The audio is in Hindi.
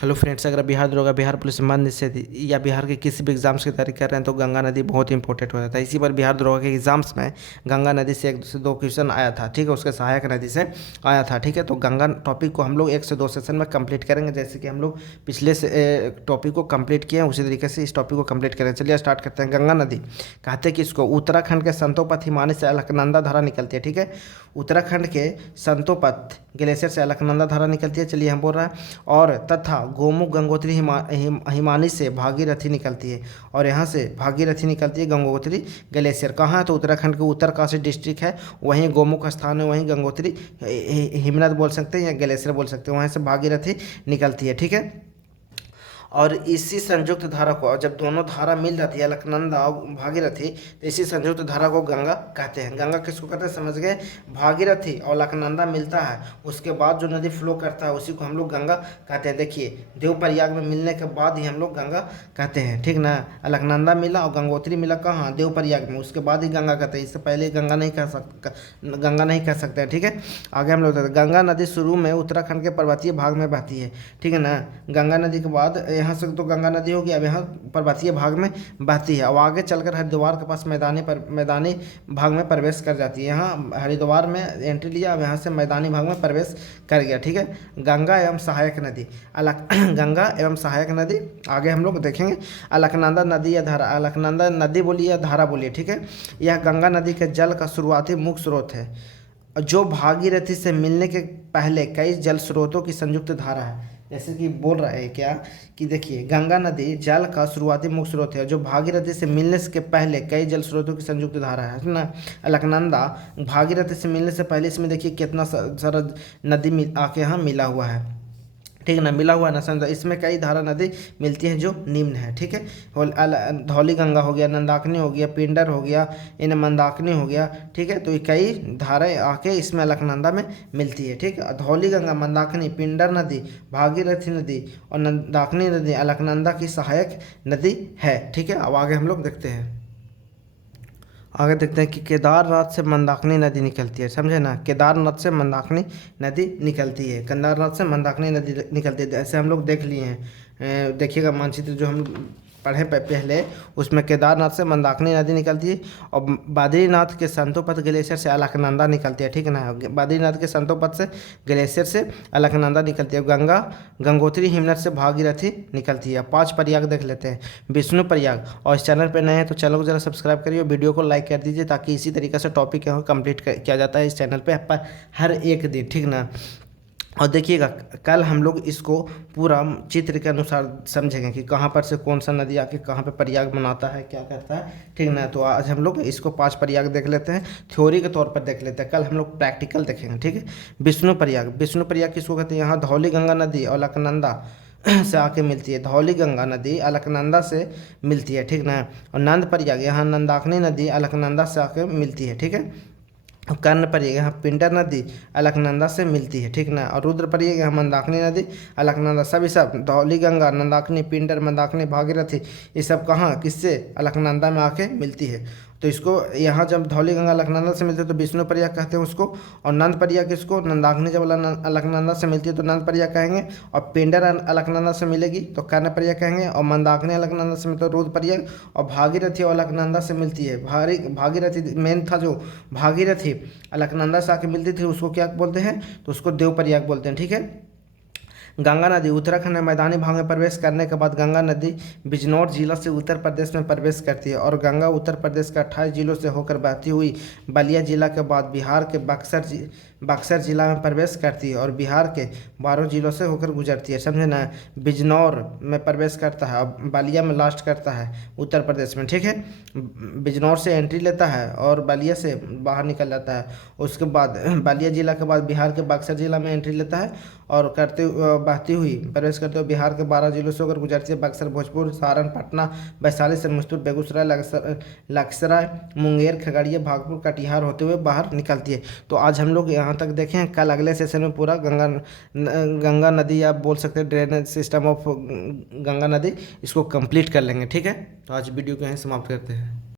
हेलो फ्रेंड्स, अगर बिहार दरोगा, बिहार पुलिस संबंधित से या बिहार के किसी भी एग्जाम्स की तैयारी कर रहे हैं तो गंगा नदी बहुत इंपॉर्टेंट हो जाता है। इसी पर बिहार दरोगा के एग्जाम्स में गंगा नदी से 1 से 2 क्वेश्चन आया था, ठीक है। उसके सहायक नदी से आया था, ठीक है। तो गंगा टॉपिक को हम लोग 1 से 2 सेशन में कंप्लीट करेंगे, जैसे कि हम लोग पिछले से टॉपिक को कंप्लीट किए हैं उसी तरीके से इस टॉपिक को कंप्लीट करेंगे। चलिए स्टार्ट करते हैं। गंगा नदी कहते हैं कि इसको उत्तराखंड के संतोपथ हिमानी से अलकनंदा धारा निकलती है, ठीक है। उत्तराखंड के संतोपथ ग्लेशियर से अलकनंदा धारा निकलती है, चलिए हम बोल रहे हैं। और तथा गोमुख गंगोत्री हिमानी से भागीरथी निकलती है, और यहाँ से भागीरथी निकलती है गंगोत्री ग्लेशियर। कहाँ है? तो उत्तराखंड के उत्तरकाशी डिस्ट्रिक्ट है, वहीं गोमुख स्थान है, वहीं गंगोत्री हिमनद बोल सकते हैं या ग्लेशियर बोल सकते हैं, वहाँ से भागीरथी निकलती है, ठीक है। और इसी संयुक्त धारा को, जब दोनों धारा मिल जाती है अलकनंदा और भागीरथी, तो इसी संयुक्त धारा को गंगा कहते हैं। गंगा किसको कहते हैं समझ गए? भागीरथी और अलकनंदा मिलता है, उसके बाद जो नदी फ्लो करता है उसी को हम लोग गंगा कहते हैं। देखिए, देवप्रयाग में मिलने के बाद ही हम लोग गंगा कहते हैं, ठीक ना। अलकनंदा मिला और गंगोत्री मिला कहाँ? देवप्रयाग में, उसके बाद ही गंगा कहते हैं। इससे पहले गंगा नहीं कह सकते हैं, ठीक है। आगे हम लोग गंगा नदी शुरू में उत्तराखंड के पर्वतीय भाग में बहती है, ठीक है ना। गंगा नदी के बाद यहाँ से तो गंगा नदी होगी, अब यहाँ पर्वतीय भाग में बहती है और आगे चलकर हरिद्वार के पास मैदानी भाग में प्रवेश कर जाती है। यहाँ हरिद्वार में एंट्री लिया, अब यहाँ से मैदानी भाग में प्रवेश कर गया, ठीक है। गंगा एवं सहायक नदी गंगा एवं सहायक नदी आगे हम लोग देखेंगे। अलकनंदा नदी या धारा, अलकनंदा नदी बोलिए या धारा बोलिए, ठीक है। यह गंगा नदी के जल का शुरुआती मुख्य स्रोत है, जो भागीरथी से मिलने के पहले कई जल स्रोतों की संयुक्त धारा है। जैसे कि बोल रहा है क्या कि देखिए, गंगा नदी जल का शुरुआती मुख्य स्रोत है जो भागीरथी से मिलने के पहले कई जल स्रोतों की संयुक्त धारा है ना। अलकनंदा भागीरथी से मिलने से पहले, इसमें देखिए कितना सारा नदी आके यहाँ मिला हुआ है, ठीक है ना। मिला हुआ ना समझो, इसमें कई धारा नदी मिलती हैं जो निम्न है, ठीक है। धौली गंगा हो गया, नंदाकिनी हो गया, पिंडर हो गया, इन मंदाकिनी हो गया, ठीक है। तो ये कई धाराएं आके इसमें अलकनंदा में मिलती है, ठीक है। धौली गंगा, मंदाकिनी, पिंडर नदी, भागीरथी नदी और नंदाकिनी नदी अलकनंदा की सहायक नदी है, ठीक है। अब आगे हम लोग देखते हैं। आगे देखते हैं कि केदारनाथ से मंदाकिनी नदी निकलती है, समझे ना। केदारनाथ से मंदाकिनी नदी निकलती है, केदारनाथ से मंदाकिनी नदी निकलती है, ऐसे हम लोग देख लिए हैं। देखिएगा मानचित्र जो हम पढ़े पहले, उसमें केदारनाथ से मंदाकिनी नदी निकलती है और बद्रीनाथ के संतोपथ ग्लेशियर से अलकनंदा निकलती है, ठीक है ना। बद्रीनाथ के संतोपथ से ग्लेशियर से अलकनंदा निकलती है। गंगा गंगोत्री हिमनद से भागीरथी निकलती है। 5 प्रयाग देख लेते हैं। विष्णु प्रयाग, और इस चैनल पर नए हैं तो चैनल को जरा सब्सक्राइब करिए, वीडियो को लाइक कर दीजिए, ताकि इसी तरीके से टॉपिक यहाँ कंप्लीट किया जाता है इस चैनल पर हर एक दिन, ठीक ना। और देखिएगा, कल हम लोग इसको पूरा चित्र के अनुसार समझेंगे कि कहाँ पर से कौन सा नदी आके कहाँ पे प्रयाग बनाता है, क्या करता है, ठीक ना। तो आज हम लोग इसको 5 प्रयाग देख लेते हैं, थ्योरी के तौर पर देख लेते हैं। कल हम लोग प्रैक्टिकल देखेंगे, ठीक है। विष्णु प्रयाग, विष्णु प्रयाग किसको कहते हैं? यहाँ धौली गंगा नदी और अलकनंदा से आके मिलती है। धौली गंगा नदी अलकनंदा से मिलती है, ठीक ना। और नंद प्रयाग, यहाँ नंदाकिनी नदी अलकनंदा से आके मिलती है, ठीक है। कर्ण प्रयाग, यहाँ पिंडर नदी अलकनंदा से मिलती है, ठीक ना। और रुद्र प्रयाग, यहाँ मंदाकिनी नदी अलकनंदा, सभी सब धौली गंगा, नंदाकिनी, पिंडर, मंदाकिनी, भागीरथी, ये सब कहाँ किससे? अलकनंदा में आके मिलती है। तो इसको यहाँ जब धौली गंगा अलकनंदा से मिलती है तो विष्णु प्रयाग कहते हैं उसको। और नंद प्रयाग किसको? नंदाकिनी जब अलकनंदा से मिलती है तो नंद प्रयाग कहेंगे, और पिंडर अलकनंदा से मिलेगी तो कर्ण प्रयाग कहेंगे, और मंदाकिनी अलकनंदा से मिलती है तो रुद्र प्रयाग। और भागीरथी और अलकनंदा से मिलती है, भागीरथी मेन था जो भागीरथी अलकनंदा से आके मिलती थी, उसको क्या बोलते हैं? तो उसको देव प्रयाग बोलते हैं, ठीक है। गंगा नदी उत्तराखंड में मैदानी भाग में प्रवेश करने के बाद गंगा नदी बिजनौर जिला से उत्तर प्रदेश में प्रवेश करती है, और गंगा उत्तर प्रदेश के 28 जिलों से होकर बहती हुई बलिया जिला के बाद बिहार के बक्सर जिला में प्रवेश करती है, और बिहार के 12 जिलों से होकर गुजरती है, समझे ना। बिजनौर में प्रवेश करता है और बलिया में लास्ट करता है उत्तर प्रदेश में, ठीक है। बिजनौर से एंट्री लेता है और बलिया से बाहर निकल जाता है। उसके बाद बलिया जिला के बाद बिहार के बक्सर जिला में एंट्री लेता है और बहती हुई प्रवेश करते हुए बिहार के 12 जिलों से होकर गुजरती है। बक्सर, भोजपुर, सारण, पटना, वैशाली, समस्तीपुर, बेगूसराय, लखसराय, मुंगेर, खगड़िया, भागलपुर, कटिहार होते हुए बाहर निकलती है। तो आज हम लोग यहाँ तक देखें, कल अगले सेशन में पूरा गंगा नदी, आप बोल सकते हैं ड्रेनेज सिस्टम ऑफ गंगा नदी, इसको कंप्लीट कर लेंगे, ठीक है। तो आज वीडियो को यहीं समाप्त करते हैं।